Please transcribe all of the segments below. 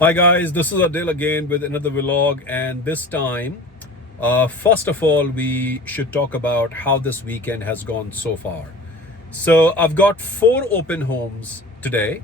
Hi guys, this is Adil again with another vlog, and this time, first of all, we should talk about how this weekend has gone so far. So I've got 4 open homes today,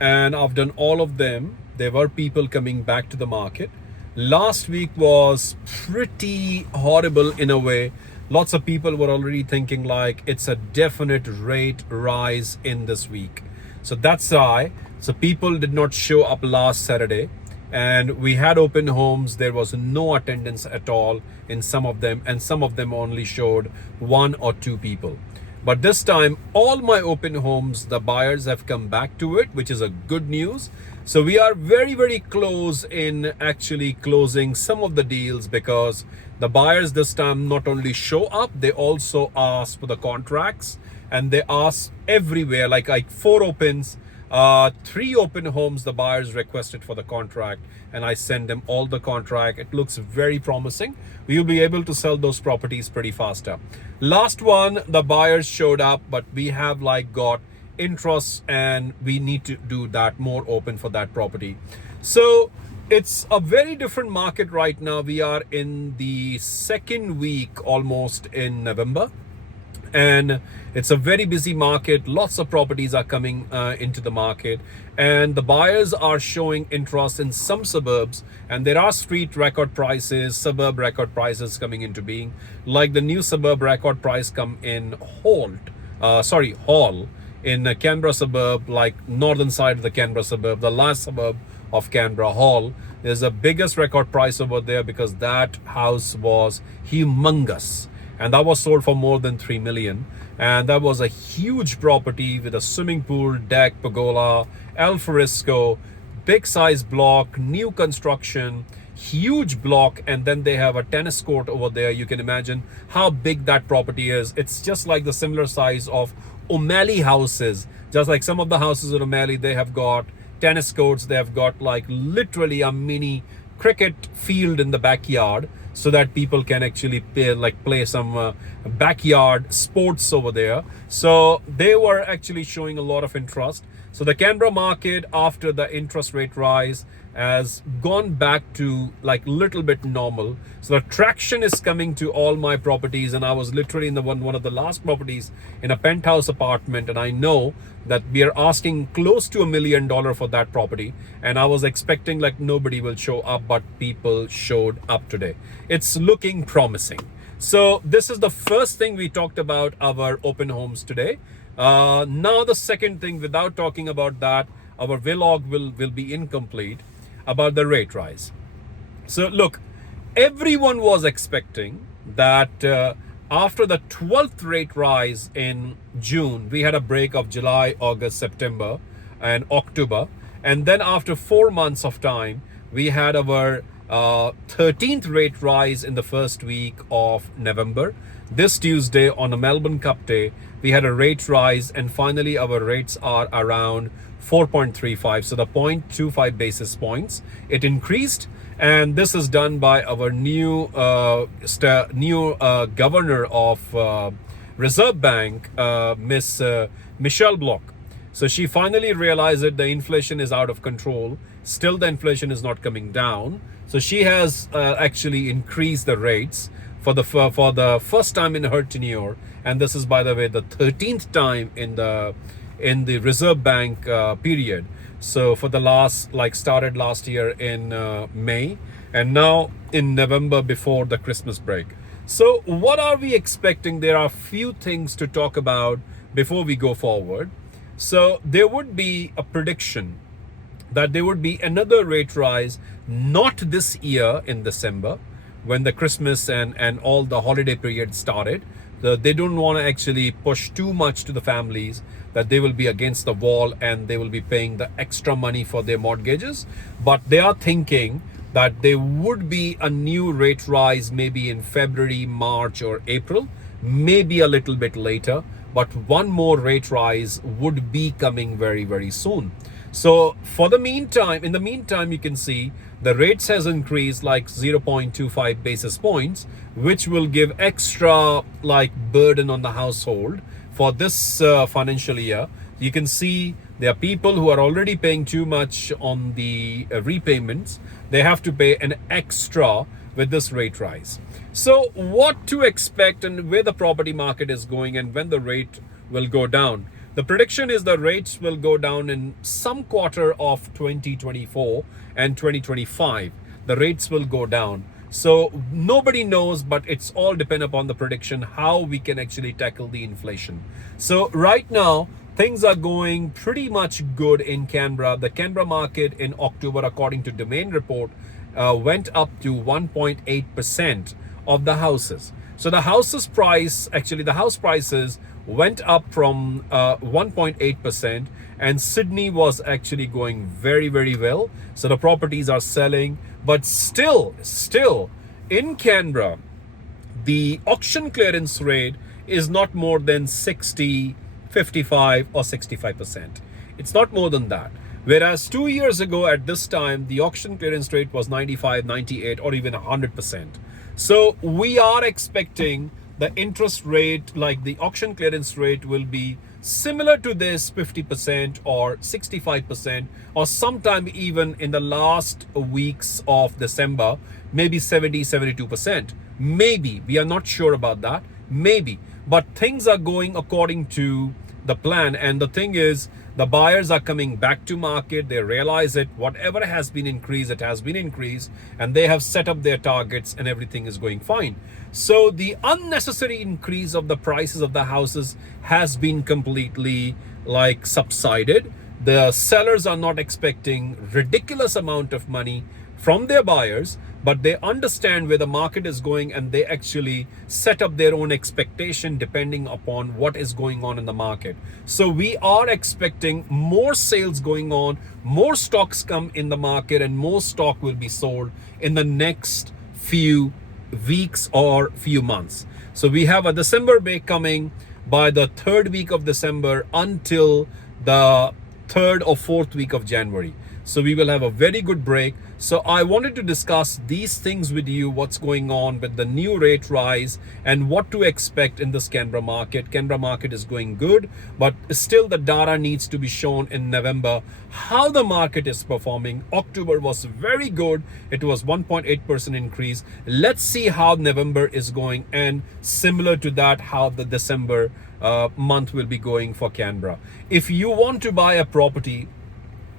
and I've done all of them. There were people coming back to the market. Last week was pretty horrible in a way. Lots of people were already thinking like it's a definite rate rise in this week. So that's why. So people did not show up last Saturday, and we had open homes. There was no attendance at all in some of them, and some of them only showed 1 or 2 people. But this time, all my open homes, the buyers have come back to it, which is a good news. So we are very, very close in actually closing some of the deals, because the buyers this time not only show up, they also ask for the contracts, and they ask everywhere, like 4 opens, 3 open homes, the buyers requested for the contract, and I send them all the contract. It looks very promising. We will be able to sell those properties pretty faster. Last one, the buyers showed up, but we have got interest, and we need to do that more open for that property. So it's a very different market right now. We are in the second week almost in November, and it's a very busy market. Lots of properties are coming into the market, and the buyers are showing interest in some suburbs, and there are street record prices, suburb record prices coming into being, like the new suburb record price come in Hall in Canberra suburb, like northern side of the Canberra suburb, the last suburb of Canberra, Hall. There's a biggest record price over there because that house was humongous, and that was sold for more than 3 million. And that was a huge property with a swimming pool, deck, pergola, al fresco, big size block, new construction, huge block. And then they have a tennis court over there. You can imagine how big that property is. It's just like the similar size of O'Malley houses. Just like some of the houses in O'Malley, they have got tennis courts, they have got like literally a mini cricket field in the backyard, so that people can actually play some backyard sports over there. So they were actually showing a lot of interest. So the Canberra market, after the interest rate rise, has gone back to like little bit normal. So the traction is coming to all my properties, and I was literally in the one of the last properties in a penthouse apartment, and I know that we are asking close to $1 million for that property, and I was expecting like nobody will show up, but people showed up today. It's looking promising. So this is the first thing we talked about, our open homes today. Now the second thing, without talking about that, our vlog will be incomplete, about the rate rise. So look, everyone was expecting that after the 12th rate rise in June, we had a break of July, August, September, and October. And then after 4 months of time, we had our 13th rate rise in the first week of November. This Tuesday, on a Melbourne Cup Day, we had a rate rise, and finally our rates are around 4.35, so the 0.25 basis points it increased. And this is done by our new governor of Reserve Bank, Miss Michelle Block. So she finally realized that the inflation is out of control. Still, the inflation is not coming down. So she has actually increased the rates for the first time in her tenure, and this is, by the way, the 13th time in the Reserve Bank period. So for the last, started last year in May, and now in November before the Christmas break. So what are we expecting? There are few things to talk about before we go forward. So there would be a prediction that there would be another rate rise, not this year in December, when the Christmas and all the holiday period started. They don't want to actually push too much to the families, that they will be against the wall and they will be paying the extra money for their mortgages. But they are thinking that there would be a new rate rise maybe in February, March, or April, maybe a little bit later, but one more rate rise would be coming very, very soon. So in the meantime, you can see the rates has increased like 0.25 basis points, which will give extra burden on the household for this financial year. You can see There are people who are already paying too much on the repayments. They have to pay an extra with this rate rise. So what to expect and where the property market is going and when the rate will go down. The prediction is the rates will go down in some quarter of 2024 and 2025. The rates will go down. So nobody knows, but it's all depend upon the prediction how we can actually tackle the inflation. So right now, things are going pretty much good in Canberra. The Canberra market in October, according to Domain report, went up to 1.8% of the houses. So the houses price, actually the house prices went up from 1.8%, and Sydney was actually going very, very well. So the properties are selling, but still in Canberra, the auction clearance rate is not more than 60, 55 or 65%. It's not more than that. Whereas 2 years ago at this time, the auction clearance rate was 95, 98 or even 100%. So we are expecting the interest rate, like the auction clearance rate, will be similar to this 50% or 65%, or sometime even in the last weeks of December, maybe 70, 72%. Maybe, we are not sure about that, maybe. But things are going according to the plan, and the thing is, the buyers are coming back to market. They realize that whatever has been increased, it has been increased, and they have set up their targets and everything is going fine. So the unnecessary increase of the prices of the houses has been completely like subsided. The sellers are not expecting ridiculous amount of money from their buyers, but they understand where the market is going, and they actually set up their own expectation depending upon what is going on in the market. So we are expecting more sales going on, more stocks come in the market, and more stock will be sold in the next few weeks or few months. So we have a December break coming by the third week of December until the third or fourth week of January. So we will have a very good break. So I wanted to discuss these things with you, what's going on with the new rate rise and what to expect in this Canberra market. Canberra market is going good, but still the data needs to be shown in November, how the market is performing. October was very good. It was 1.8% increase. Let's see how November is going, and similar to that, how the December month will be going for Canberra. If you want to buy a property,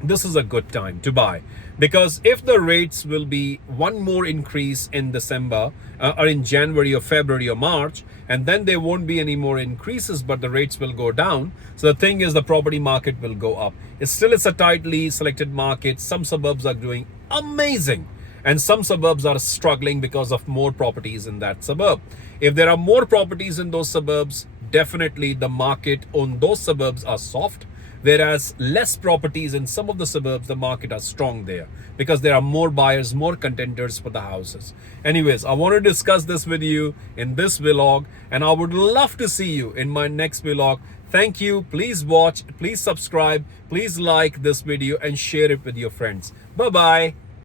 this is a good time to buy, because if the rates will be one more increase in December or in January or February or March, and then there won't be any more increases, but the rates will go down. So the thing is, the property market will go up. It's a tightly selected market. Some suburbs are doing amazing, and some suburbs are struggling because of more properties in that suburb. If there are more properties in those suburbs, definitely the market on those suburbs are soft. Whereas less properties in some of the suburbs, the market are strong there because there are more buyers, more contenders for the houses. Anyways, I want to discuss this with you in this vlog, and I would love to see you in my next vlog. Thank you. Please watch, please subscribe, please like this video and share it with your friends. Bye-bye.